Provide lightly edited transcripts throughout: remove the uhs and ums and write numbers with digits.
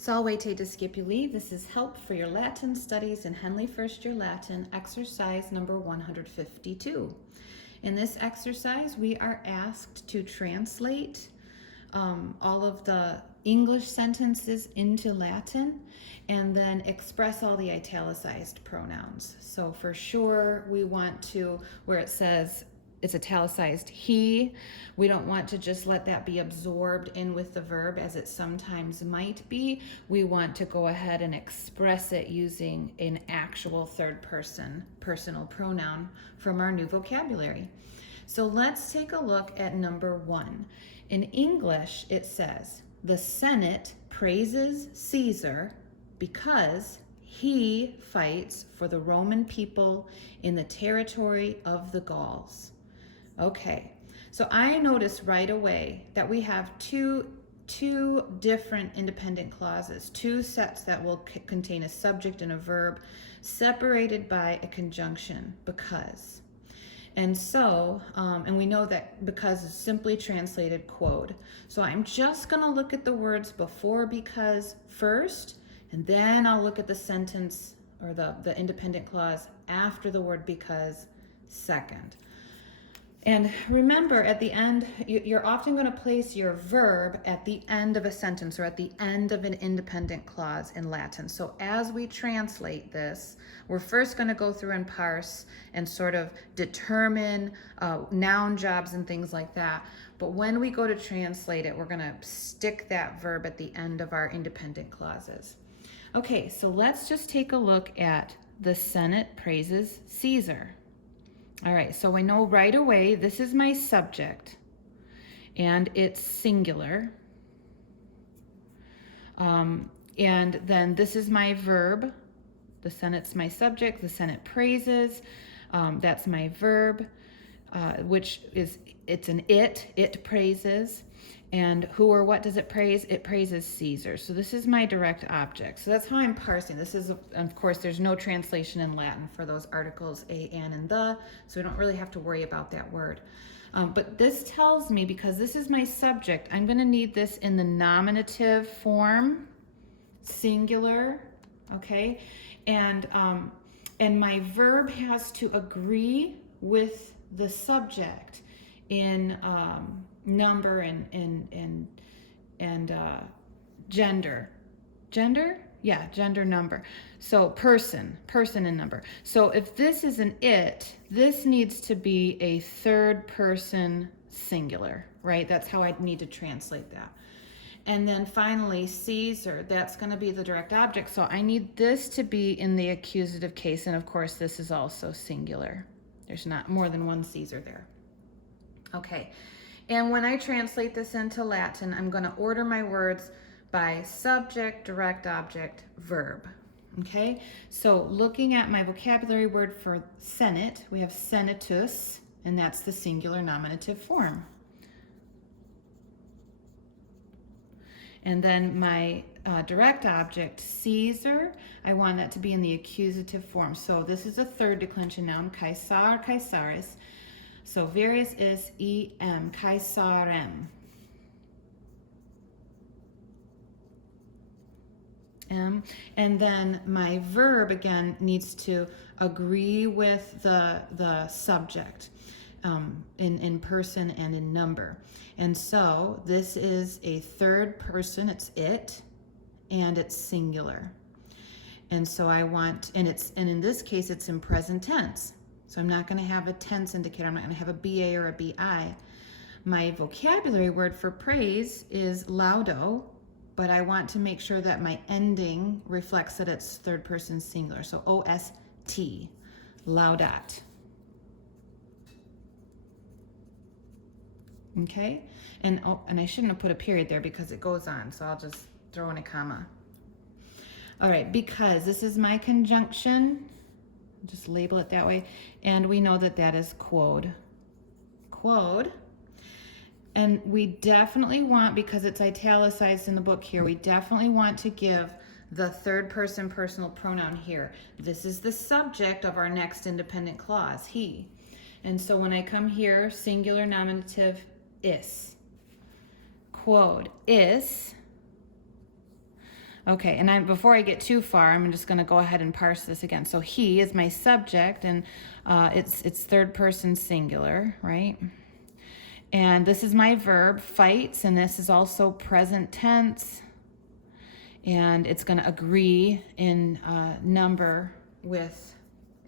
Salve te discipuli, this is help for your Latin studies in Henle First Year Latin, exercise number 152. In this exercise, we are asked to translate all of the English sentences into Latin and then express all the italicized pronouns. So for sure, we want to, where it says it's italicized he, we don't want to just let that be absorbed in with the verb as it sometimes might be. We want to go ahead and express it using an actual third person personal pronoun from our new vocabulary. So let's take a look at number 1. In English, it says, the Senate praises Caesar because he fights for the Roman people in the territory of the Gauls. Okay, so I noticed right away that we have two different independent clauses, two sets that will contain a subject and a verb separated by a conjunction, because. And so, and we know that because is simply translated quod. So I'm just going to look at the words before because first, and then I'll look at the sentence or the independent clause after the word because second. And remember, at the end, you're often going to place your verb at the end of a sentence or at the end of an independent clause in Latin. So as we translate this, we're first going to go through and parse and sort of determine noun jobs and things like that. But when we go to translate it, we're going to stick that verb at the end of our independent clauses. Okay, so let's just take a look at the Senate praises Caesar. All right, so I know right away this is my subject and it's singular. And then this is my verb. The Senate's my subject, the Senate praises. That's my verb, which is, it's an it praises. And who or what does it praise? It praises Caesar. So this is my direct object. So that's how I'm parsing. This is, of course, there's no translation in Latin for those articles a, an, and the, so we don't really have to worry about that word. But this tells me, because this is my subject, I'm going to need this in the nominative form, singular, okay? And my verb has to agree with the subject in number and gender. Yeah, gender, number. So person and number. So if this is an it, this needs to be a third person singular, right? That's how I need to translate that. And then finally, Caesar, that's going to be the direct object. So I need this to be in the accusative case. And of course, this is also singular. There's not more than one Caesar there. Okay. And when I translate this into Latin, I'm going to order my words by subject, direct object, verb. Okay? So looking at my vocabulary word for Senate, we have senatus, and that's the singular nominative form. And then my direct object, Caesar, I want that to be in the accusative form. So this is a third declension noun, Caesar, Caesaris. So various is em, Caesarem. And then my verb again needs to agree with the subject in person and in number. And so this is a third person, it's it, and it's singular. And so I want, and in this case it's in present tense. So I'm not going to have a tense indicator. I'm not going to have a BA or a BI. My vocabulary word for praise is laudo, but I want to make sure that my ending reflects that it's third person singular. So OST, laudat. Okay? And I shouldn't have put a period there because it goes on, so I'll just throw in a comma. All right, because this is my conjunction. Just label it that way. And we know that that is quod. Quod. And we definitely want, because it's italicized in the book here, we definitely want to give the third person personal pronoun here. This is the subject of our next independent clause, he. And so when I come here, singular nominative is. Quod is. Okay, and before I get too far, I'm just going to go ahead and parse this again. So he is my subject, and it's third person singular, right? And this is my verb, fights, and this is also present tense. And it's going to agree in number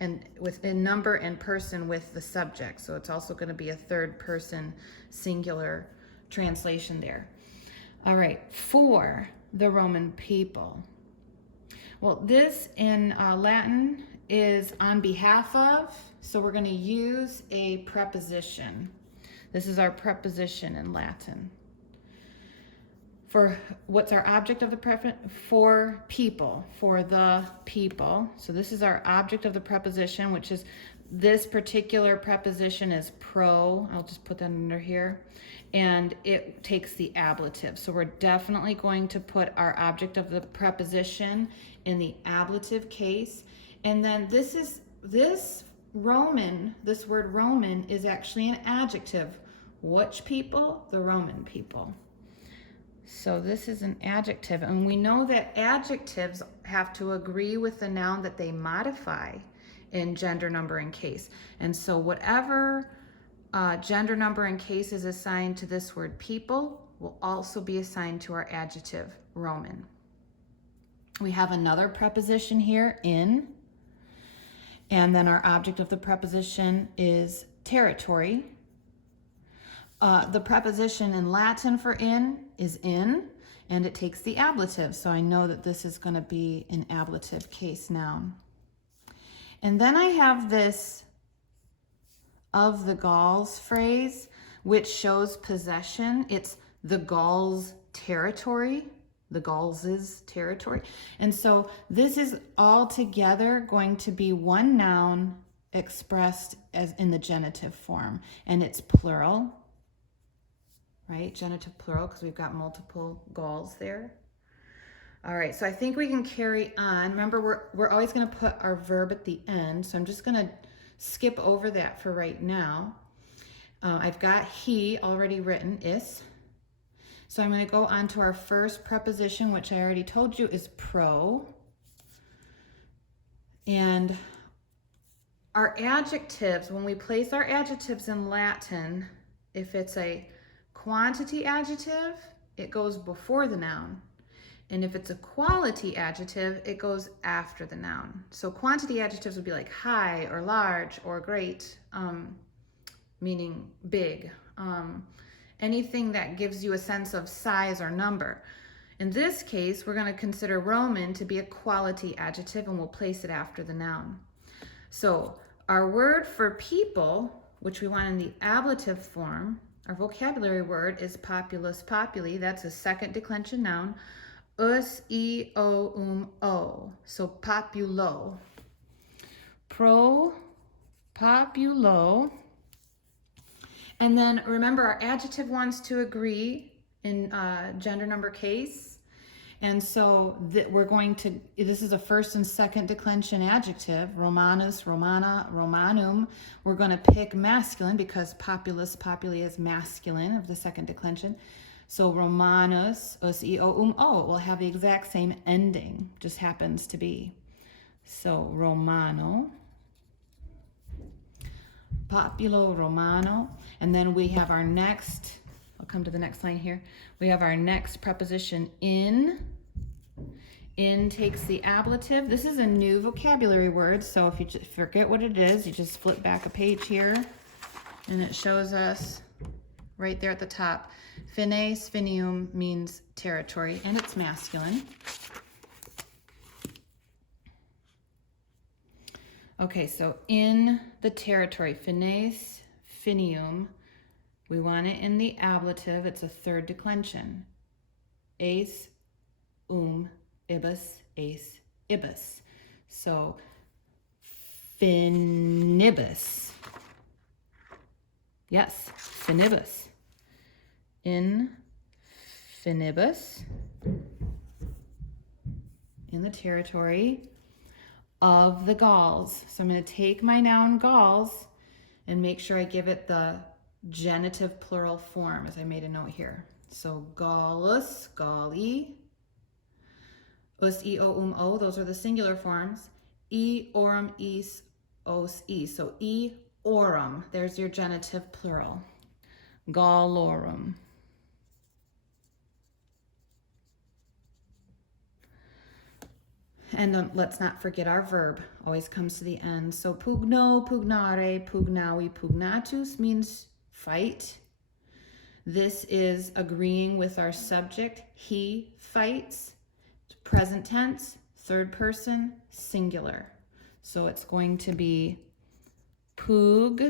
in number and person with the subject. So it's also going to be a third person singular translation there. All right, for the Roman people. Well, this in Latin is on behalf of, so we're going to use a preposition. This is our preposition in Latin. For what's our object of the preposition? For people, for the people. So this is our object of the preposition, which is this particular preposition is pro. I'll just put that under here. And it takes the ablative. So we're definitely going to put our object of the preposition in the ablative case. And then this word Roman is actually an adjective. Which people? The Roman people. So this is an adjective, and we know that adjectives have to agree with the noun that they modify in gender, number, and case. And so whatever gender, number, and case is assigned to this word people will also be assigned to our adjective Roman. We have another preposition here, in, and then our object of the preposition is territory. The preposition in Latin for in is in, and it takes the ablative. So I know that this is going to be an ablative case noun. And then I have this of the Gauls phrase, which shows possession. It's the Gauls' territory, the Gauls' territory. And so this is all together going to be one noun expressed as in the genitive form, and it's plural. Right, genitive plural, because we've got multiple Gauls there. All right, so I think we can carry on. Remember, we're always going to put our verb at the end, so I'm just going to skip over that for right now. I've got he already written, is. So I'm going to go on to our first preposition, which I already told you is pro. And our adjectives, when we place our adjectives in Latin, if it's a quantity adjective, it goes before the noun. And if it's a quality adjective, it goes after the noun. So quantity adjectives would be like high or large or great, meaning big. Anything that gives you a sense of size or number. In this case, we're going to consider Roman to be a quality adjective, and we'll place it after the noun. So our word for people, which we want in the ablative form, our vocabulary word is populus populi. That's a second declension noun. Us, e, o, o. So populo. Pro, populo. And then remember, our adjective wants to agree in gender, number, case. And so we're going to, this is a first and second declension adjective, Romanus, Romana, Romanum. We're going to pick masculine because populus, populi is masculine of the second declension. So Romanus, us, e, o, o will have the exact same ending, just happens to be. So Romano, populo, Romano. And then we have our next, I'll come to the next line here. We have our next preposition, in. In takes the ablative. This is a new vocabulary word, so if you forget what it is, you just flip back a page here, and it shows us right there at the top. Fines, finium means territory, and it's masculine. Okay, so in the territory, fines, finium, we want it in the ablative. It's a third declension. Ace, ibis, ace, ibis. So finibus. Yes, finibus. In finibus, in the territory of the Gauls. So I'm going to take my noun Gauls and make sure I give it the genitive plural form, as I made a note here. So Gallus, Galli, Us, e, o, o, those are the singular forms. E, orum, is, os, e. So e, orum, there's your genitive plural. Gallorum. And let's not forget our verb, always comes to the end. So pugno, pugnare, pugnavi, pugnatus means fight. This is agreeing with our subject. He fights. Present tense, third person, singular. So it's going to be pug,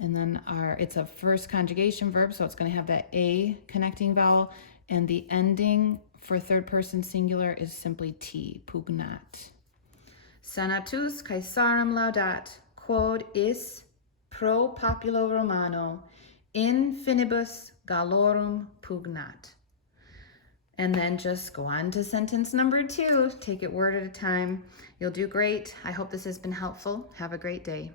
and then it's a first conjugation verb, so it's going to have that a connecting vowel, and the ending for third person singular is simply t, pugnat. Senatus Caesarem laudat, quod is pro populo Romano in finibus Gallorum pugnat. And then just go on to sentence number 2. Take it word at a time. You'll do great. I hope this has been helpful. Have a great day.